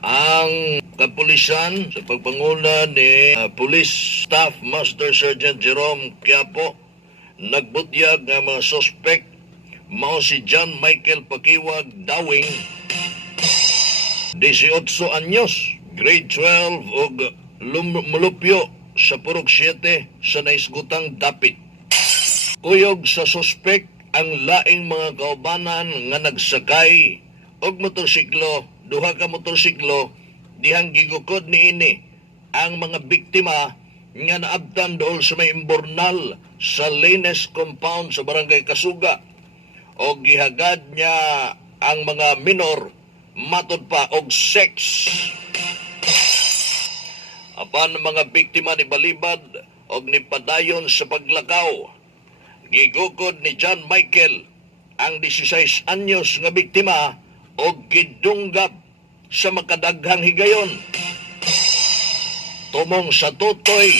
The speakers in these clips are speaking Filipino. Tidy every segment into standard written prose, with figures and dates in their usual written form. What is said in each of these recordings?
ang kapulisan sa pagpanguna ni Police Staff Master Sergeant Jerome Quiapo nagbutyag ng mga suspect mao si John Michael Pakiwag Dawing 18 anyos, grade 12 ug mulupyo sa Purok 7 sa naisgutang dapit. Kuyog sa suspect ang laing mga kaubanan nga nagsakay og motorsiklo, duha ka motorsiklo dihang gigukod niini ang mga biktima nga naabtan dool sa may imbornal sa Lines Compound sa Barangay Kasuga o gihagad niya ang mga minor matod pa og sex. Apan mga biktima ni balibad og nipadayon sa paglakaw, gigukod ni John Michael ang 16 anyos nga biktima og gidunggab sa makadaghang higayon. Tumong sa tutoy,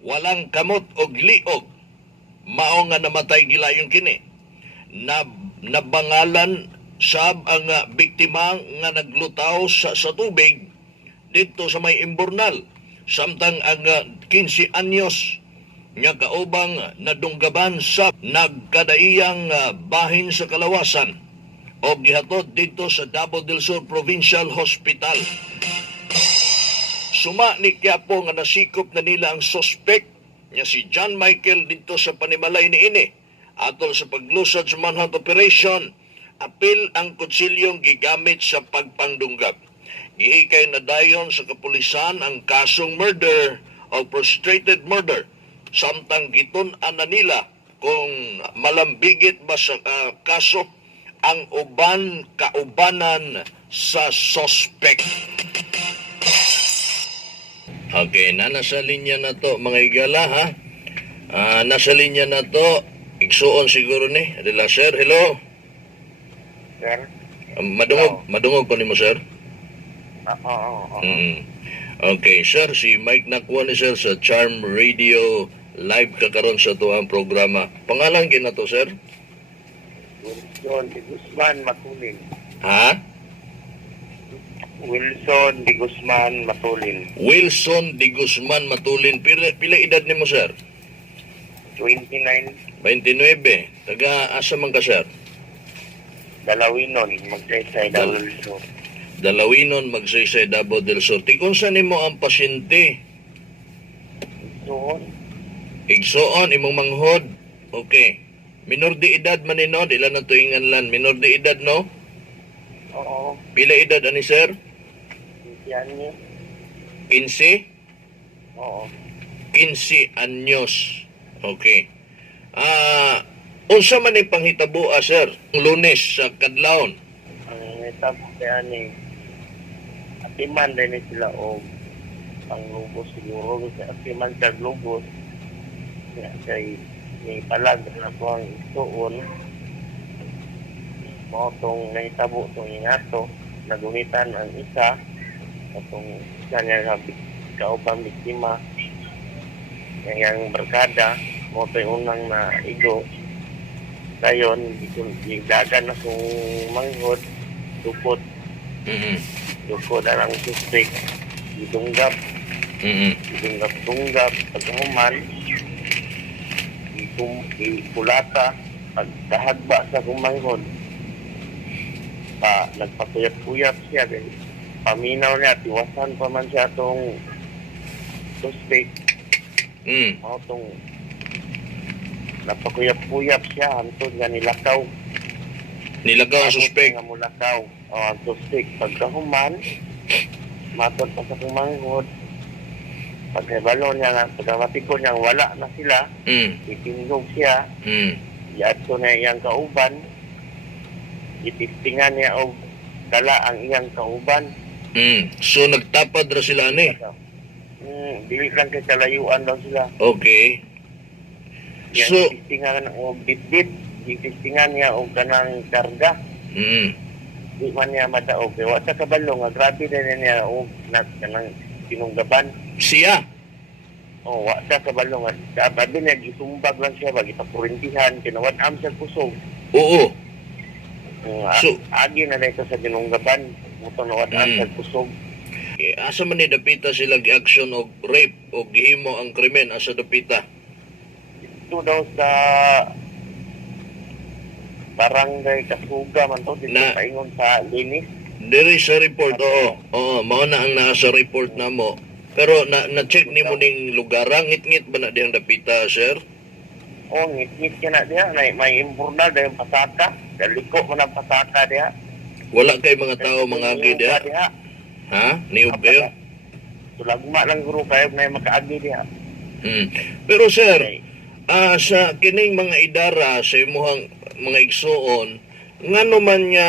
walang kamot og liog, mao nga namatay gilayon kini. Nabangalan sab ang biktima nga naglutaw sa tubig dito sa may imbornal, samtang ang 15 anyos nga kaubang nadunggaban sa nagkadaiyang bahin sa kalawasan o gihatod dito sa Davao del Sur Provincial Hospital. Suma ni Quiapo nga nasikop na nila ang suspect nga si John Michael dito sa panimalay niini atol sa paglusad sa manhunt operation. Apil ang kutsilyong gigamit sa pagpangdunggab. Gihikay na dayon sa kapulisan ang kasong murder o frustrated murder, samtang gitun-an na nila kung malambigit ba sa kaso ang kaubanan sa suspect. Okay, nasa linya na to mga igala ha. Nasa linya na to, igsuon siguro ni Adela sir. Hello sir. Madungog ko ni mo sir. Oo. Okay sir, si Mike nakuha ni sir sa Charm Radio live kakaron sa tuang programa. Pangalan gina to sir? Wilson de Guzman Matulin. Ha? Wilson de Guzman Matulin. Wilson de Guzman Matulin. Pila edad ni mo sir? 29. 29. Taga asa man ka sir? Dalawinon, magsaysay Davao del Sur. Dalawinon, magsaysay Davao del Sur. Tikunsa nimo ang pasyente? Doon. Igsoon, imong manghod. Okay. Minor de edad man ni no? Ilan na tuingan lan? Minor de edad no? Oo. Pila edad ani sir? Yan niya. 15? Oo. 15 anyos. Okay. Unsa man ni panghitabo sir? Lunes sa kadlawon. Ang itabo kaya ni atiman din sila o panglubos siguro. Kasi atiman sa lubos. Kaya may palag na po ang isuon. Mo itong nahitabo itong ingato. Naguhitan ang isa. Itong isa niya kaupang biktima. Yang barkada. Mo ito yung unang na igo. Dayon, dagan na kung manghod, dukot. Dukot na lang suspect. Idunggap. Idunggap-tunggap. Pagkahuman, ikulata. Pagkahagba sa kumanghod. Nagpapuyat-puyat siya. Paminaw niya, tiwasan pa man siya itong suspect. Itong napakuyap-kuyap siya, antod nga nilakaw. Nilakaw ang suspect? Nga mulakaw. Ang suspect. Pagkahuman, matod pa sa kumanghod. Pagkabalo niya nga, pagkamatiko niya, wala na sila. Itingog siya. Iadto na iyang kauban. Itistingan niya o dala ang iyang kauban. So, nagtapad ra sila ni? Dili lang kay kalayuan daw sila. Okay. Yan, So, tistingan o bit-bit. Tistingan niya o kanang karga. Di man niya madaog. Kaya wata kabalo nga, grabe na niya o kanang sinunggaban. siya? Wata kabalo nga. Grabe niya, gisumbag lang siya. Papurintihan, kinawad-am sa kusog. Oo. So- Agi na dito sa dinunggaban. Mutunawad Mm. sa kusog. Asa man ni dapita sila gi-action og rape o gihimo ang krimen asa dapita? Ito daw sa barangay Kasuga man to. Dito Na- paingon sa Linis. Diri sa report, oo. Oo, mao na ang nasa report namo. Pero na-check ni mo ning lugar, ngit-ngit ba na diyang dapita, sir? O, ngit-ngit ka na diya. May impurnal dahil pasaka. Galiko man ang pasaka diya. Wala kay mga tao mangagi diha? diya. Ha? Niyog kayo? Sulagma lang guro kayo na makaagi diya. Pero sir, sa kining mga idara sa imuhang mga igsuon, ngano man nga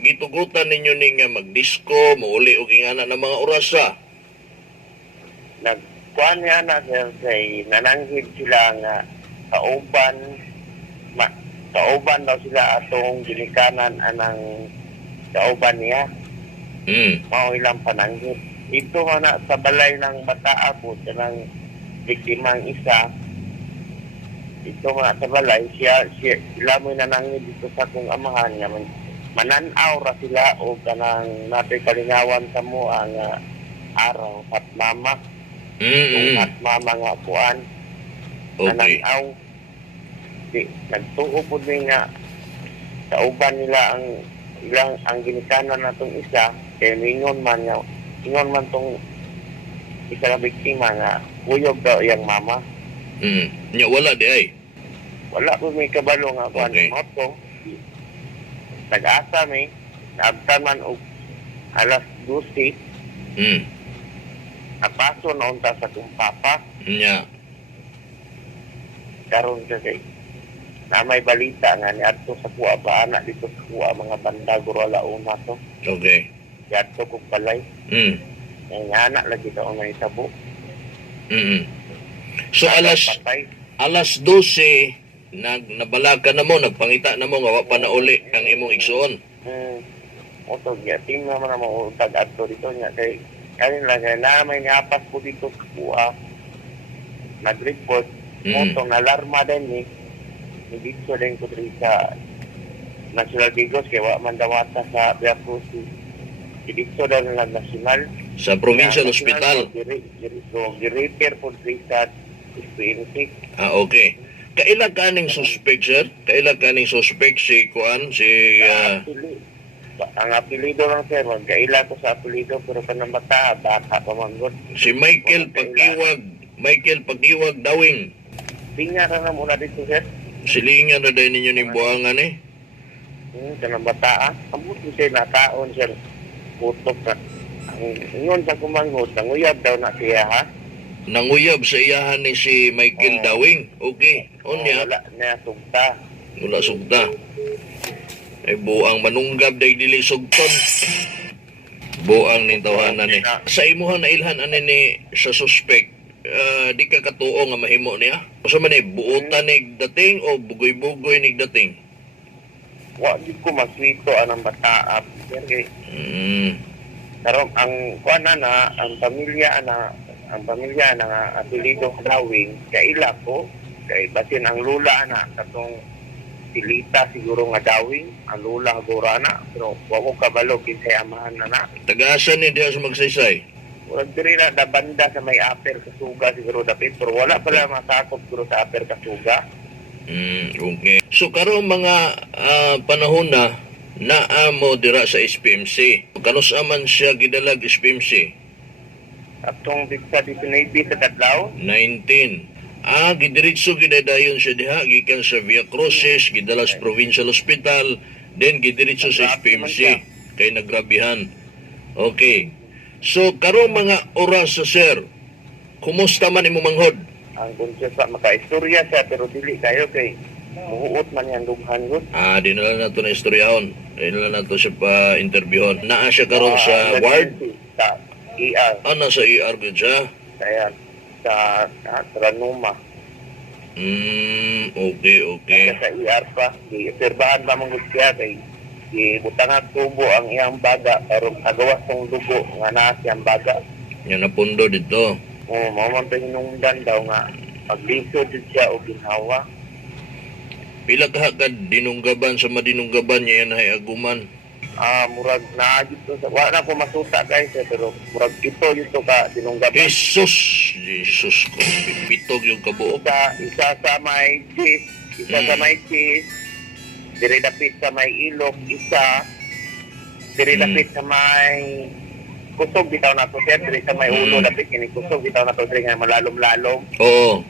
gitugutan ninyo ning nga magdisko, mauli og ingana ng mga orasa? Nagkuhan niya na sir kay nananghid sila nga kauban daw sila atong ginikanan anang kauban niya. Mao ilang pananghid. Ito man na sa balay ng bata po ng biktimang isa. Ito man sa balay sila mo nananghid dito sa kong amahan nga mananaw ra sila o kanang natay kalingawan sa mo ang araw at mama. Yung at mama nga kuan. Okay. Nananaw. Nagtuo po din nga kauban nila ang ginikanan natong isa kaya ingon man tong isa na biktima nga uyog daw iyang mama. Nya wala di ay. Wala po may kabalo nga kuan Okay. moto. Nag-asa may naabtan man og alas 12 napaso na unta sa kong papa Nya. karon kay na may balita nga ni adto sa kuha ba anak dito sa kuha mga banda guro alauna to Okay. yadto kong balay nga anak lagi daw may tabo. So alas 12 nabalakan na mo, nagpangita na mo nga wa pa na uli ang imong igsuon. Oto ya team naman na mo utag adto dito nya kay kanin lang na may napas po dito sa kuha nag-report moto na alarma din ni dito din ko diri sa National Bigos kaya wa man dawata sa Biapusi dito din lang national Sa provincial hospital. Gi-repair po diri sa SPNC. Okay. Kaila kaning suspect, sir? Kaila kaning suspect si Kuan, si Ang apelido lang sir, magkaila ko sa apelido pero kanang bata, baka pa man gud. si Michael Pagiwag Dawing. Tingnan na muna dito sir. Silingan na dahil ninyo ning buangan eh. Kanang bata Amo siya nataon sir. Putok na. Ang ingon sa kumanghod, nanguyab daw na siya ha. Nanguyab sa iyahan ni si Michael Dawing. Okay. Unya, Wala na sugta. wala sugta. Ay buang manunggab dahil dili sugton. Buang ning tawanan ni. Sa imuhang nailhan ani ni sa suspect, di ka katuo nga mahimo niya? Usa man ni buutan nig dating o bugoy-bugoy nig dating? Wa di ko maswito anang bata sir kay karon ang kuan na ang pamilya na apelido Dawing kaila ko kay basin ang lula na katong Pilita siguro nga Dawing ang lula gura na pero wa ko kabalo kinsay amahan na Tagaasan ni diha sa magsaysay? wala diri na da banda sa may Upper Kasuga siguro dapit pero wala pala masakop siguro sa Upper Kasuga. Okay. So karong mga panahon na naamo dira sa SPMC. Kanus aman siya gidalag SPMC? Atong bigsa dito na sa Tadlaw 19. Gidiritso gidadayon siya diha gikan sa Via Crucis, gidala sa Provincial Hospital, then gidiritso sa SPMC kay nagrabihan. Okay. So karong mga oras sa sir, kumusta man imo manghod? ang konsyos sa makaistorya siya pero dili kayo kay muhuot man yan lughan gud. Dinala na to na istoryahon. Dinala na to siya pa interviewon. Naa siya karon sa ward? Sa ER. Nasa ER gud siya? Kaya sa Tranuma. Okay. Sa ER pa. Iobserbahan pa mong siya kay ibutangan tubo ang iyang baga pero agawas tong dugo nga naa siyang baga. Yan napundo dito. Mao man hinungdan daw nga paglisod siya o ginhawa. Pila ka dinunggaban sa madinunggaban niya yan ay aguman. Murag na dito sa wala ko masuta guys pero murag ito dito ka dinunggaban. Jesus ko, pitog yung kabuok. Isa sa may cheese, isa sa may cheese, dire dapit sa may ilok, isa dire dapit sa may kusog bitaw na to sir, dire sa may ulo dapit kini kusog bitaw na to dire nga malalom-lalom. Oo.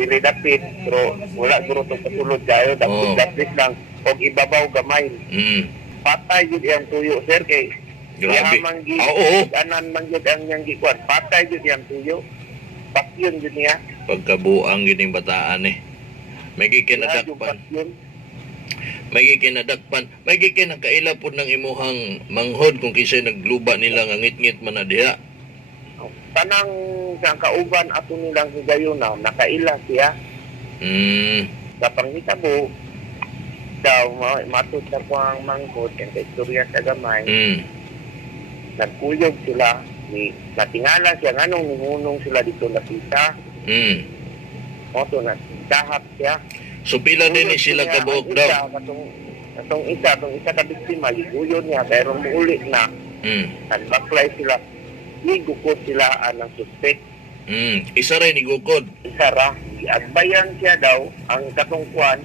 Dire dapit pero wala guro to kasulod kayo dapit lang og ibabaw gamay. Patay jud ang tuyo sir kay Grabe. Oo. Anan man jud ang yang gikuan. Patay jud ang tuyo. Pakyon jud niya. Pagkabuang gining bataan eh. May gikinadakpan. May gikinadakpan. May gikinakaila po ng imuhang manghod kung kisay nagluba nila nga ngit-ngit man na diha. Tanang sa kauban ato nilang higayon na nakaila siya. Sa panghitabo daw matod sa kuang manghod kay istorya sa gamay. Nagkuyog sila ni natingala siya nganong ningunong sila dito lapita. Moto na dahap siya. So pila din ni sila kabuok daw. Atong isa ka biktima giguyon niya pero muuli na. Nagbaklay sila. Igukod sila ang suspect. Isa rin igukod. Isa ra. Agbayan siya daw ang katungkuan.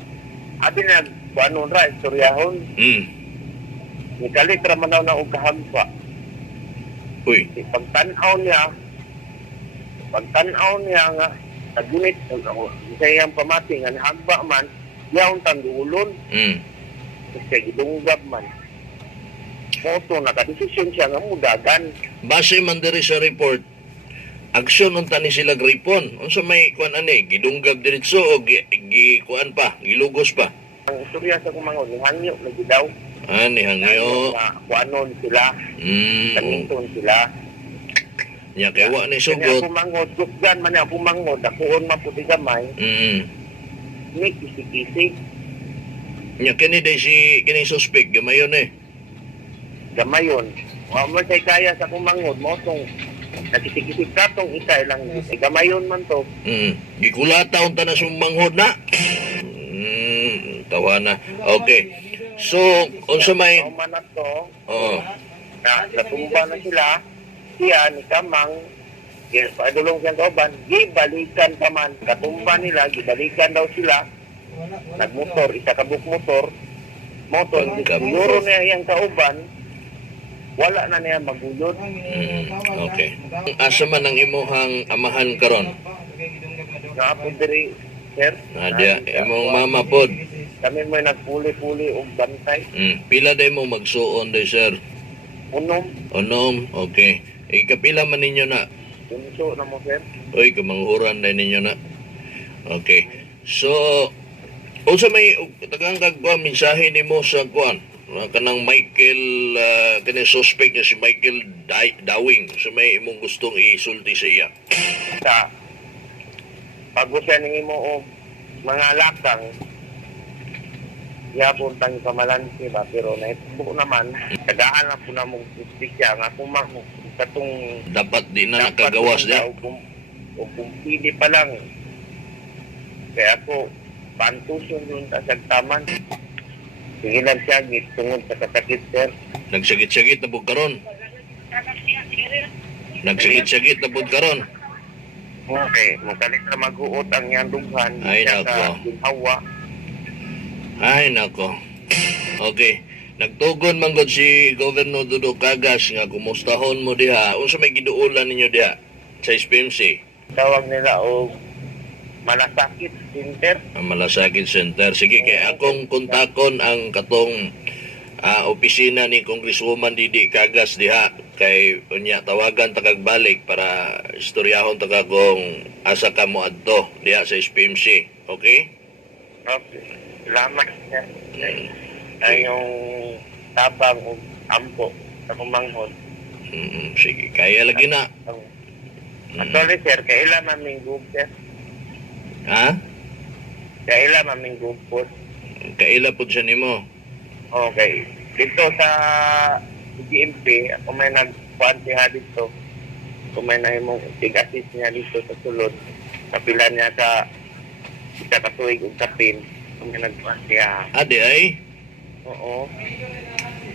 Abi kuanon ra istoryahon. Nikalit ra man daw na og kahampa. Uy. Pagtan-aw niya nga nagunit sa iyang pamati nga nahagba man yaon tandulon. Kasi gidunggab man. Moto nakadesisyon siya nga mudagan. Base man diri sa report, aksyon unta ni sila gripon. Unsa may kuan ani gidunggab diretso o kuan pa, gilugos pa. Ang istorya sa kumangod, hangyo lagi daw. Ni hangyo. Kuanon sila. Kaninton sila. Nya kay wa ni Kanya sugot. pumangod, gupgan man niya pumangod, dakuon man puti gamay. Ni kisi-kisi. Nya kini day si kini suspect gamayon eh. Gamayon. Wa mo say kaya sa kumangod, mo tong nakisi-kisi katong isa lang. Gamayon man to. Gikulata unta na sumanghod na. Tawa na. Okay. So, unsa may man na to, Oo. natumba na sila, siya ni Kamang, padulong siyang kauban, gibalikan pa man, katumba nila, gibalikan daw sila, nagmotor, isa kabuk motor, siguro niya yung kauban, wala na niya magulod. Okay. Asa man ang imuhang amahan karon? Naapod diri, sir. Nadia, imong mama pod. Kami may nagpuli-puli o bantay. Pila day mo magsuon day sir? Unom, okay. Kapila man ninyo na? unso na mo, sir. Uy, kamanghuran day ninyo na. Okay. So, unsa may tagang kagkuan mensahe nimo sa kuan? Kanang Michael, kanang suspect niya si Michael Dawing. So may imong gustong isulti sa iya. Sa bago siya ningi mo o mga lakang, yapon tang kamalansi ba, pero naitubo naman, tagaan na po na mong justisya nga kung katong Dapat di na nakagawas na. niya. O kung pili pa lang, kaya ako, pantuson yun sa sagtaman. Sige lang siya, tungod sa kasakit, sir. Nagsagit-sagit na pud karon. Nagsagit-sagit na pud karon. Okay, magalit na mag-uot ang yan dughan. Ay, siya nako. sa ginhawa. Ay nako. Okay. Nagtugon man gud si Governor Dudo Cagas nga kumustahon mo diha. Unsa may giduulan ninyo diha sa SPMC? Tawag nila o malasakit center. Ang Malasakit Center. Sige, kay akong kontakon ang katong opisina ni Congresswoman Didi Cagas diha kay unya tawagan tagagbalik para istoryahon taga kung asa ka mo adto diha sa SPMC. Okay? Okay. Salamat, sir. Ay yung tabang o ampo sa kumanghod. Sige, kaya lagi na. Actually, sir, kailan maming group, sir? Ha? Kailan maming group po? Kaila po siya nimo. Okay. Dito sa GMP, ako may nagpuansiha dito. Kung may nahimong tig-assist niya dito sa sulod. Kapila niya sa isa katuig o kapin. kung nagpa siya. Adi ay. Oo.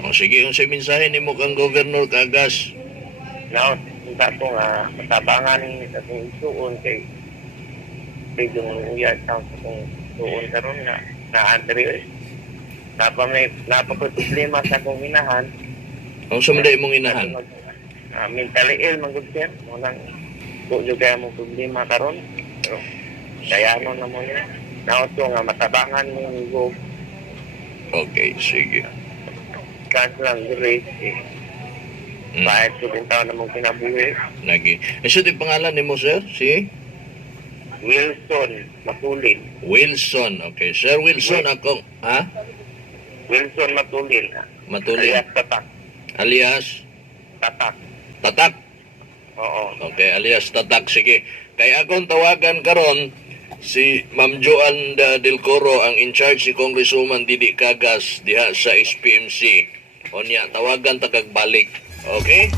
O sige, unsay mensahe nimo kang Governor Kagas? Now, punta ko nga, matabangan sa kong isuon kay yung uyad sa kong isuon karon nga na-Andre. Napapay problema sa akong inahan. Ang sumunday mong inahan? Mentally ill, magod sir. Munang tuyo kaya mong problema karon. Pero, kaya ano na mo niya. Nauto nga, matabangan mo yung Okay, sige. kaso lang grace eh. Kahit 7 taon na mong kinabuhi. Lagi. Isa di pangalan nimo sir? Si Wilson Matulin. Wilson. Okay, Sir Wilson ako. Ha? Wilson Matulin. Matulin. Alias Tatak. Alias Tatak. Tatak. Oo. Okay, alias Tatak. Sige. Kaya akong tawagan karon si Ma'am Joan Del Coro, ang in-charge si Congresswoman Didi Cagas diha sa SPMC. O niya, tawagan tagagbalik. Okay?